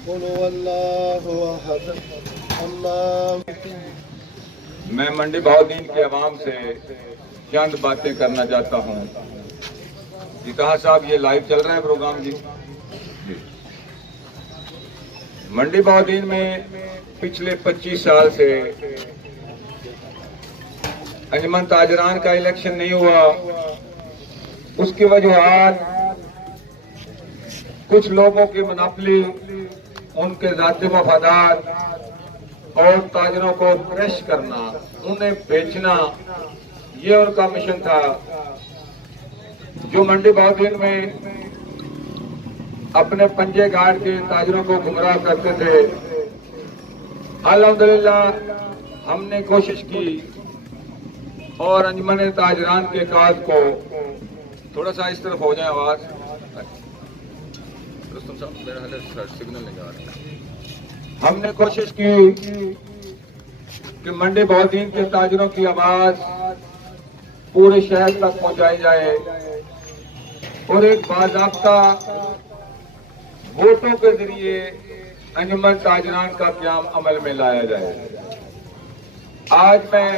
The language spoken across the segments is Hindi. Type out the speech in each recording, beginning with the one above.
मैं मंडी बहाउद्दीन के अवाम से चंद बातें करना चाहता हूँ। जी कहा साहब, ये लाइव चल रहा है प्रोग्राम जी। मंडी बहाउद्दीन में पिछले 25 साल से अंजुमन ताजरान का इलेक्शन नहीं हुआ। उसकी वजूहात कुछ लोगों की मुनाफली, उनके जाती वफादार और ताजरों को क्रश करना, उन्हें बेचना, ये उनका मिशन था। जो मंडी बहाउद्दीन में अपने पंजे गाड़ के ताजरों को गुमराह करते थे, अल्हम्दुलिल्लाह हमने कोशिश की और अंजुमन ताजरान के काज को, थोड़ा सा इस तरफ हो जाए आवाज, मेरा सिग्नल नहीं जा रहा। हमने कोशिश की कि मंडी बहाउद्दीन के ताजरों की आवाज पूरे शहर तक पहुंचाई जाए और एक बाज़ाब्ता वोटों के जरिए अंजुमन ताजरान का क़याम अमल में लाया जाए। आज मैं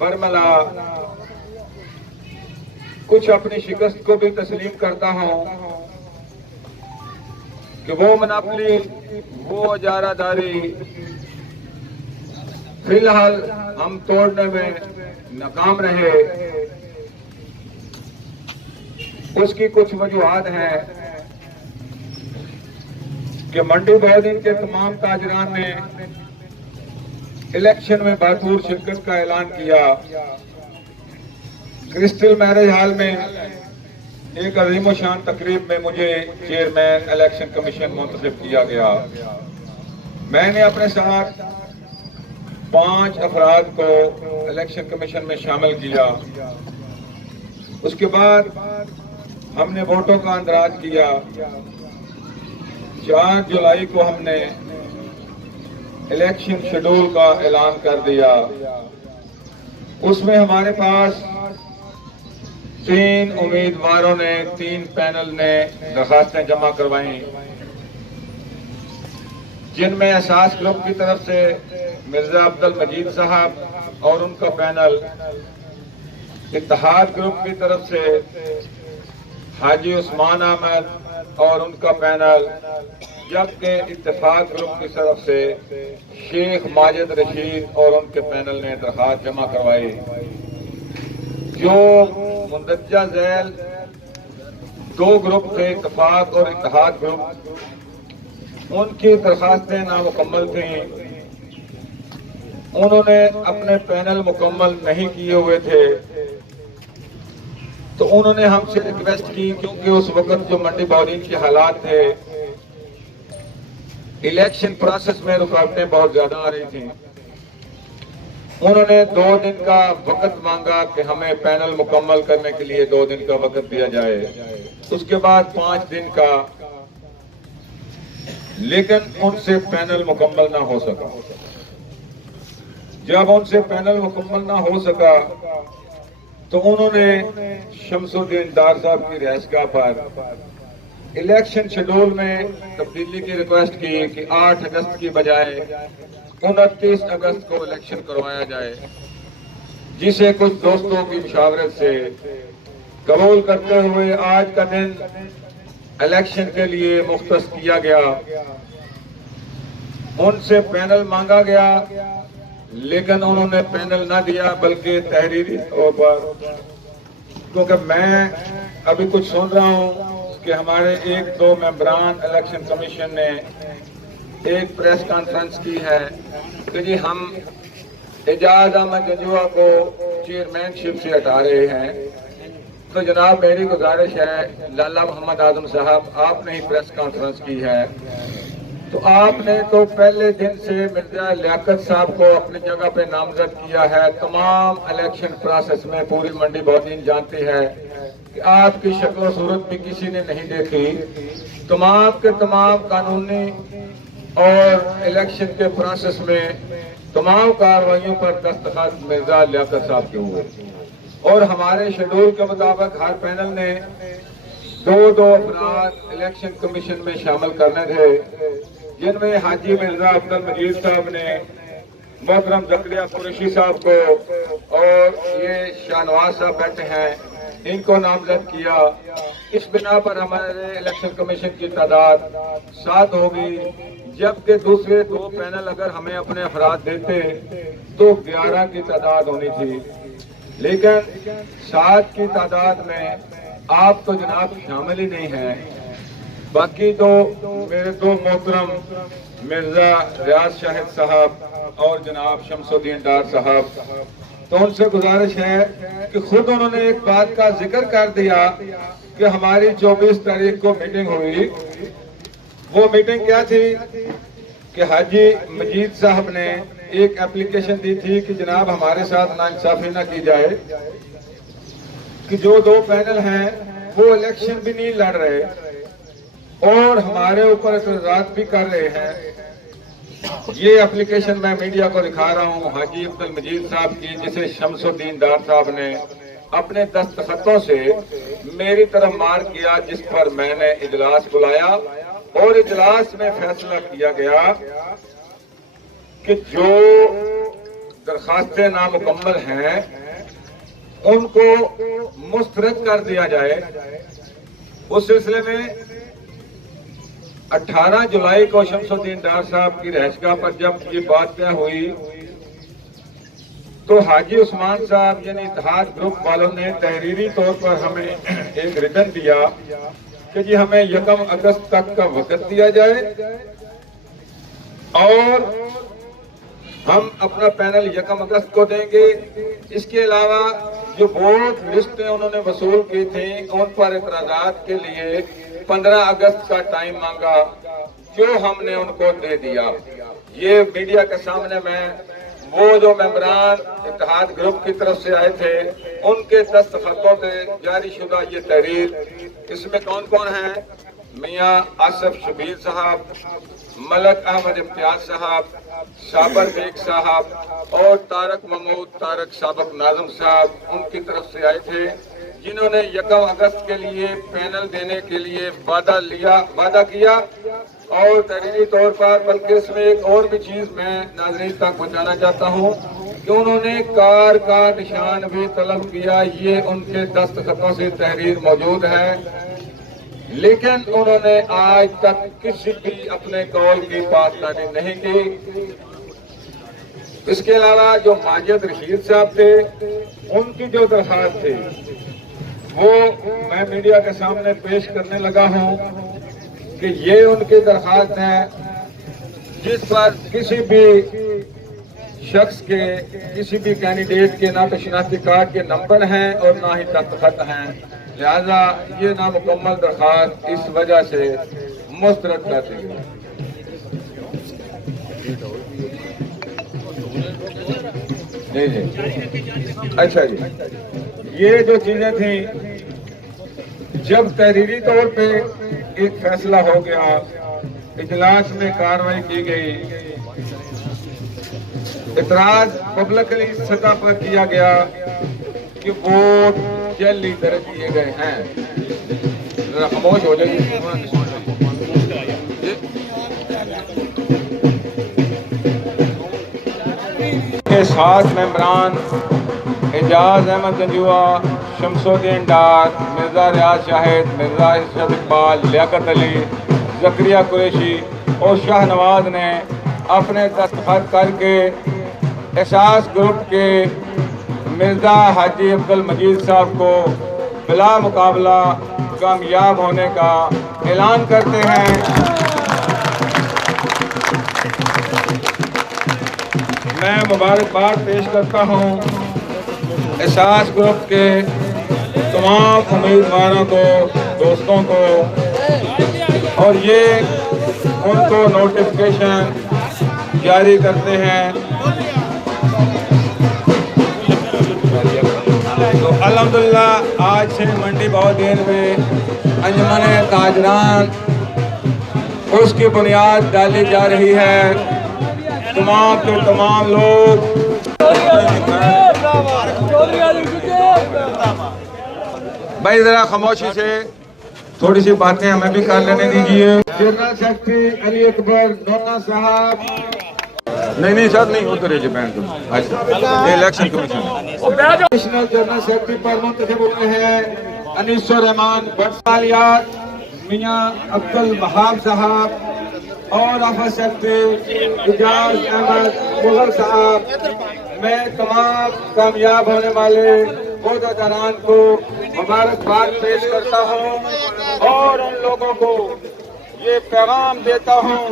बरमला कुछ अपनी शिकस्त को भी तस्लीम करता हूं कि वो मुनाफली, वो इजारादारी फिलहाल हम तोड़ने में नाकाम रहे। उसकी कुछ वजूहात हैं कि मंडी बहाउद्दीन के तमाम ताजरान ने इलेक्शन में भरपूर शिरकत का ऐलान किया। क्रिस्टल मैरिज हॉल में एक अजीम शान तकरीब में मुझे चेयरमैन इलेक्शन कमीशन मुंतखब किया गया। मैंने अपने साथ 5 अफराद को इलेक्शन कमीशन में शामिल किया। उसके बाद हमने वोटों का अंदराज किया। 4 जुलाई को हमने इलेक्शन शेड्यूल का ऐलान कर दिया। उसमें हमारे पास 3 उम्मीदवारों ने, 3 पैनल ने दरखास्तें जमा करवाई, जिनमें एहसास ग्रुप की तरफ से मिर्जा अब्दुल मजीद साहब और उनका पैनल, इत्तेहाद ग्रुप की तरफ से हाजी उस्मान अहमद और उनका पैनल, जबकि इत्तेफाक ग्रुप की तरफ से शेख माजिद रशीद और उनके पैनल ने दरखास्त जमा करवाई। जो मुंदरजा झैल 2 ग्रुप थे, इत्तेफाक और इत्तेहाद ग्रुप, उनकी दरखास्तें नामुकम्मल थीं। उन्होंने अपने पैनल मुकम्मल नहीं किए हुए थे, तो उन्होंने हमसे रिक्वेस्ट की, क्योंकि उस वक्त जो मंडी बहाउद्दीन के हालात थे, इलेक्शन प्रोसेस में रुकावटें बहुत ज्यादा आ रही थी। उन्होंने 2 दिन का वक्त मांगा कि हमें पैनल मुकम्मल करने के लिए 2 दिन का वक्त दिया जाए, उसके बाद 5 दिन का, लेकिन उनसे पैनल मुकम्मल ना हो सका। जब उनसे पैनल मुकम्मल ना हो सका तो उन्होंने शमसुद्दीन दार साहब की रिहाइशगाह पर इलेक्शन शेड्यूल में तब्दीली की रिक्वेस्ट की कि 8 अगस्त की बजाय 29 अगस्त को इलेक्शन करवाया जाए, जिसे कुछ दोस्तों की मुशावरत से कबूल करते हुए आज का दिन इलेक्शन के लिए मुख्तस किया गया। उनसे पैनल मांगा गया, लेकिन उन्होंने पैनल ना दिया, बल्कि तहरीरी तौर पर, क्योंकि मैं अभी कुछ सुन रहा हूं कि हमारे 1-2 मेंबरान इलेक्शन कमीशन ने एक प्रेस कॉन्फ्रेंस की है कि जी हम एजाज अहमद जंजुआ को चेयरमैनशिप से हटा रहे हैं। तो जनाब मेरी गुजारिश है, लाला मोहम्मद आजम साहब, आपने ही प्रेस कॉन्फ्रेंस की है, तो आपने तो पहले दिन से मिर्जा लियाकत साहब को अपनी जगह पे नामजद किया है। तमाम इलेक्शन प्रोसेस में पूरी मंडी बहाउद्दीन जानती है कि आपकी शक्ल सूरत भी किसी ने नहीं देखी। तमाम के तमाम कानूनी और इलेक्शन के प्रोसेस में तमाम कार्रवाइयों पर दस्तखत मिर्जा लियाकत साहब के हुए, और हमारे शेड्यूल के मुताबिक हर पैनल ने 2-2 अफराद इलेक्शन कमीशन में शामिल करने थे। जिनमें हाजी मिर्जा अब्दुल मजीद साहब ने मोहतरम जकरिया कुरैशी साहब को और ये शाहनवाज साहब बैठे हैं, इनको नामजद किया। इस बिना पर हमारे इलेक्शन कमीशन की तादाद 7 होगी, जबकि दूसरे 2 पैनल अगर हमें अपने अफराद देते तो 11 की तादाद होनी थी। लेकिन 7 की तादाद में आप तो जनाब शामिल ही नहीं है। बाकी तो मेरे 2 मोहतरम मिर्जा रियाज शाहिद साहब और जनाब शमसुद्दीन डार साहब, तो उनसे गुजारिश है कि खुद उन्होंने एक बात का जिक्र कर दिया कि हमारी 24 तारीख को मीटिंग हुई। वो मीटिंग क्या थी कि हाजी मजीद साहब ने एक एप्लीकेशन दी थी कि जनाब हमारे साथ नाइंसाफी ना की जाए कि जो 2 पैनल हैं वो इलेक्शन भी नहीं लड़ रहे और हमारे ऊपर एतराज़ात भी कर रहे हैं। ये एप्लीकेशन मैं मीडिया को दिखा रहा हूँ हाजी अब्दुल मजीद साहब की, जिसे शमसुद्दीन डार साहब ने अपने दस्तखतों से मेरी तरफ मार किया, जिस पर मैंने इजलास बुलाया और इजलास में फैसला किया गया कि जो दरखास्तें नामुकम्मल हैं उनको मुस्तरद कर दिया जाए। उस सिलसिले में 18 जुलाई को शमसुद्दीन डार साहब की रहशगाह पर जब ये बात तय हुई तो हाजी उस्मान साहब यानी इत्तेहाद ग्रुप वालों ने तहरीरी तौर पर हमें एक रिटर्न दिया कि जी हमें 1 अगस्त तक का वक्त दिया जाए और हम अपना पैनल 1 अगस्त को देंगे। इसके अलावा जो वोट लिस्टें उन्होंने वसूल की थी उन पर इतराजात के लिए 15 अगस्त का टाइम मांगा, जो हमने उनको दे दिया। ये मीडिया के सामने मैं वो जो मेंबरान इत्तेहाद ग्रुप की तरफ से आए थे उनके दस्तखतों से जारी शुदा ये तहरीर, इसमें कौन कौन है? मियां आसिफ शबीर साहब, मलक अहमद इम्तियाज साहब, साबर बेग साहब और तारक महमूद तारक साबक नाज़िम साहब उनकी तरफ से आए थे, जिन्होंने 1 अगस्त के लिए पैनल देने के लिए वादा किया। और तहरीरी तौर पर बल्कि इसमें एक और भी चीज मैं नाज़रीन तक पहुंचाना चाहता हूं कि उन्होंने कार का निशान भी तलब किया। ये उनके दस्तखतों से तहरीर मौजूद है, लेकिन उन्होंने आज तक किसी भी अपने कौल की पासदारी नहीं की। इसके अलावा जो माजिद रशीद साहब थे उनकी जो दरखास्त थी वो मैं मीडिया के सामने पेश करने लगा हूं कि ये उनकी दरखास्त है जिस पर किसी भी शख्स के किसी भी कैंडिडेट के ना तो शनाख्ती कार्ड के नंबर हैं और ना ही दस्तखत हैं। लिहाजा ये नामुकम्मल दरखास्त इस वजह से मुस्तरद कर दी गई। जी अच्छा जी, ये जो चीजें थी जब तहरीरी तौर पे एक फैसला हो गया, इजलास में कार्रवाई की गई, इतराज पब्लिकली सतह पर किया गया कि वोट जल्दी दर्ज किए गए हैं। जरा खामोश हो जाइए। के 7 मेंबरान एजाज अहमद गंजुआ, शमसुद्दीन डार, मिर्जा रियाज शाहिद, मिर्जा इरशाद इकबाल, लियाकत अली, जकरिया कुरैशी और शाहनवाज ने अपने दस्तखत करके एहसास ग्रुप के मिर्जा हाजी अब्दुल मजीद साहब को बिला मुकाबला कामयाब होने का ऐलान करते हैं। मैं मुबारकबाद पेश करता हूँ एहसास ग्रुप के तमाम उम्मीदवारों को, दोस्तों को, और ये उनको नोटिफिकेशन जारी करते हैं। तो अल्हम्दुलिल्लाह आज से मंडी बहुद्दीन में अंजुमन ताजरान उसकी बुनियाद डाली जा रही है। तमाम के तमाम लोग भाई जरा खामोशी से थोड़ी सी बातें हमें भी कर लेने दीजिए। जनरल सेक्रेटरी अली अकबर नोना साहब। नहीं सर नहीं उधर है bank election commission national general secretary पर मुंतखब हुए हैं अनीसुर रहमान बटसालियात, मियां अब्दुल वहाब साहब और अफसर सेक्रेटरी इजाज अहमद मुगल साहब। मैं तमाम कामयाब होने वाले ओहदेदारान को मुबारकबाद पेश करता हूं और उन लोगों को ये पैगाम देता हूं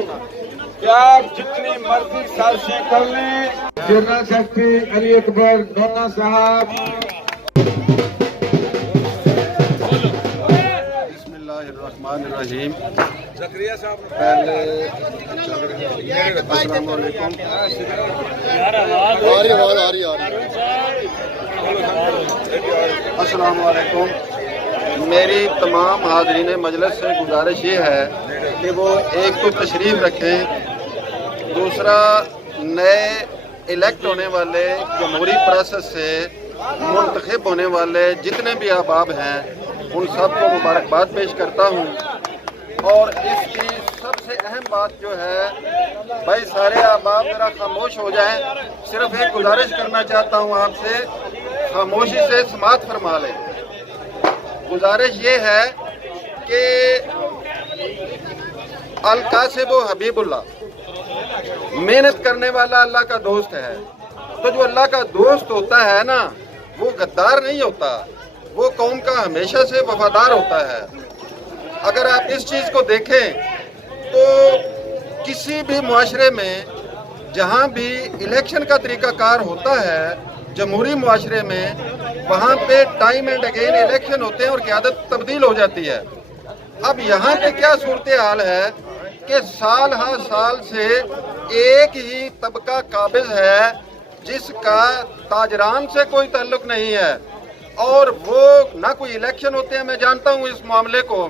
कि आप जितनी मर्जी साजिशें कर लें। जनरल सेक्रेटरी अली अकबर नोना साहब। बिस्मिल्लाहिर्रहमानिर्रहीम। पहले अस्सलाम वालेकुम। अस्सलाम वालेकुम। मेरी तमाम हाज़रीन मजलिस से गुजारिश ये है कि वो एक तो तशरीफ़ रखें, दूसरा नए इलेक्ट होने वाले जमहूरी प्रोसेस से मुंतखब होने वाले जितने भी अहबाब हैं उन सब को मुबारकबाद पेश करता हूँ। और इसकी सबसे अहम बात जो है, भाई सारे अहबाब ज़रा खामोश हो जाएं। सिर्फ एक गुजारिश करना चाहता हूँ आपसे, खामोशी से समाअत फरमा लें। गुजारिश ये है कि अल-कासिब हबीबुल्लाह मेहनत करने वाला अल्लाह का दोस्त है। तो जो अल्लाह का दोस्त होता है ना, वो गद्दार नहीं होता, वो कौम का हमेशा से वफादार होता है। अगर आप इस चीज़ को देखें तो किसी भी मुआशरे में जहाँ भी इलेक्शन का तरीक़ाकार होता है जमहूरी मुआशरे में, वहाँ पे टाइम एंड अगेन इलेक्शन होते हैं और क़यादत तब्दील हो जाती है। अब यहाँ पे क्या सूरत हाल है कि साल हर साल से एक ही तबका काबिज है जिसका ताजरान से कोई ताल्लुक नहीं है और वो ना कोई इलेक्शन होते हैं। मैं जानता हूँ इस मामले को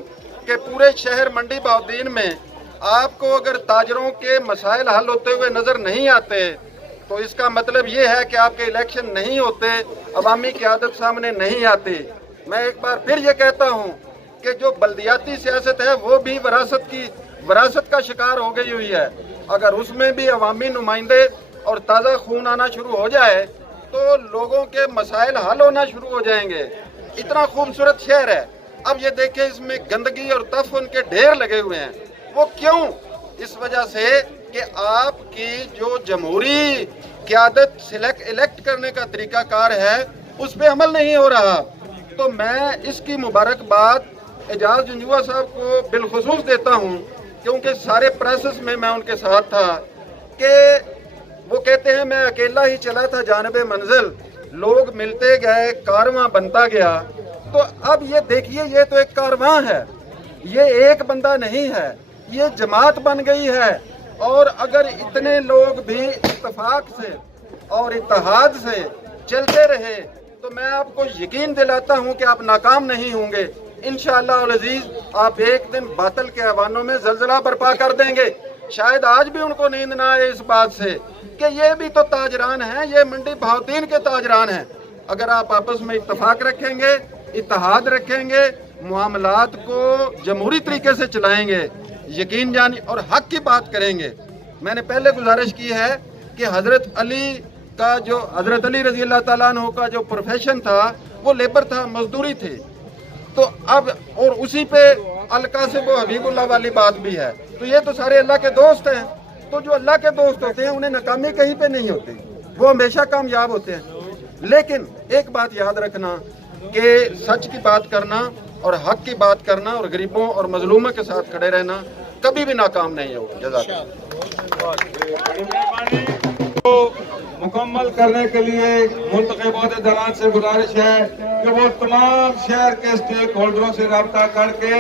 कि पूरे शहर मंडी बहाउद्दीन में आपको अगर ताजरों के मसाइल हल होते हुए नज़र नहीं आते तो इसका मतलब ये है कि आपके इलेक्शन नहीं होते, अवामी क़यादत सामने नहीं आती। मैं एक बार फिर ये कहता हूँ कि जो बल्दियाती सियासत है वो भी वरासत का शिकार हो गई हुई है। अगर उसमें भी अवामी नुमाइंदे और ताज़ा खून आना शुरू हो जाए तो लोगों के मसाइल हल होना शुरू हो जाएंगे। इतना खूबसूरत शहर है, अब ये देखें इसमें गंदगी और तफ़्फ़ुन के ढेर लगे हुए हैं। वो क्यों? इस वजह से कि आपकी जो जमहूरी क़यादत इलेक्ट करने का तरीक़ाकार है उस पर अमल नहीं हो रहा। तो मैं इसकी मुबारकबाद एजाज जंजुआ साहब को बिलखुसूस देता हूँ, क्योंकि सारे प्रोसेस में मैं उनके साथ था कि वो कहते हैं मैं अकेला ही चला था जानिबे मंजिल, लोग मिलते गए, कारवां बनता गया। तो अब ये देखिए, ये तो एक कारवां है, ये एक बंदा नहीं है, ये जमात बन गई है। और अगर इतने लोग भी इत्तेफाक से और इत्तेहाद से चलते रहे तो मैं आपको यकीन दिलाता हूं कि आप नाकाम नहीं होंगे। इंशाअल्लाह अल अज़ीज़ आप एक दिन बातिल के ऐवानों में ज़लज़ला बर्पा कर देंगे। शायद आज भी उनको नींद ना आए इस बात से कि ये भी तो ताजरान हैं, ये मंडी बहाउद्दीन के ताजरान हैं। अगर आप आपस में इत्तेफाक रखेंगे, इत्तेहाद रखेंगे, मामलात को जमहूरी तरीके से चलाएंगे, यकीन जानी और हक की बात करेंगे। मैंने पहले गुजारिश की है कि हज़रत अली रज़ी अल्लाह ताला अन्हु का जो प्रोफेशन था वो लेबर था, मजदूरी थी। तो अब और उसी पे अल-कासिब हबीबुल्लाह वाली बात भी है। तो ये तो सारे अल्लाह के दोस्त हैं। तो जो अल्लाह के दोस्त होते हैं उन्हें नाकामी कहीं पे नहीं होती, वो हमेशा कामयाब होते हैं। लेकिन एक बात याद रखना कि सच की बात करना और हक की बात करना और गरीबों और मजलूमों के साथ खड़े रहना कभी भी नाकाम नहीं होगा। मुकम्मल करने के लिए मुंतखब ओहदेदारान से गुजारिश है कि वो तमाम शहर के स्टेक होल्डरों से रब्ता करके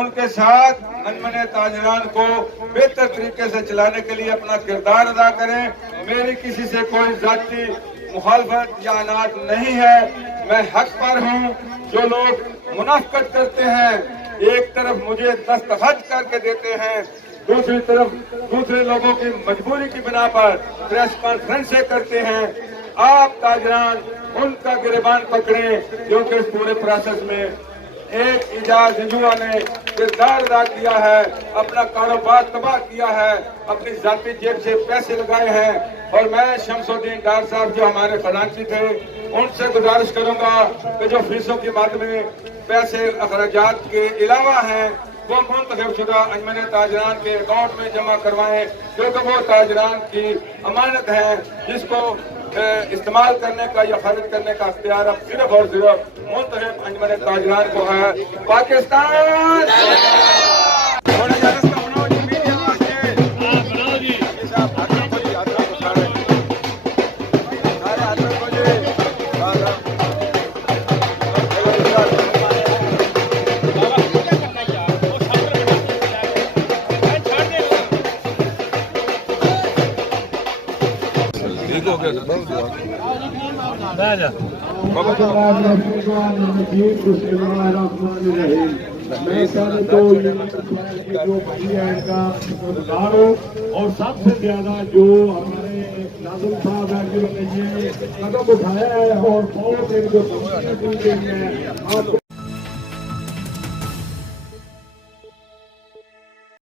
उनके साथ अनमने ताजरान को बेहतर तरीके से चलाने के लिए अपना किरदार अदा करें। मेरी किसी से कोई जाती मुखालफत या अनाज नहीं है, मैं हक पर हूँ। जो लोग मुनाफिकत करते हैं, एक तरफ मुझे दस्तखत करके देते हैं, दूसरी तरफ दूसरे लोगों की मजबूरी की बिना पर प्रेस कॉन्फ्रेंसें करते हैं। आप ताजरान उनका गिरबान पकड़ें, क्योंकि इस पूरे प्रोसेस में एक इजाज जंजुआ ने किरदार अदा किया है, अपना कारोबार तबाह किया है, अपनी जाती जेब से पैसे लगाए हैं। और मैं शमसुद्दीन डार साहब जो हमारे खजांची थे, उनसे गुजारिश करूंगा कि जो फीसों की मद में पैसे अखराजात के अलावा हैं वो मुंतखबशुदा अंजमन ताजरान के अकाउंट में जमा करवाएं, क्योंकि वो ताजरान की अमानत है जिसको इस्तेमाल करने का या खर्च करने का अख्तियार अब सिर्फ और सिर्फ मुंतखब अंजमन ताजरान को है। पाकिस्तान और सबसे ज्यादा जो हमारे नाज़िम साहब हैं जिन्होंने ये कदम उठाया है और बहुत एक जो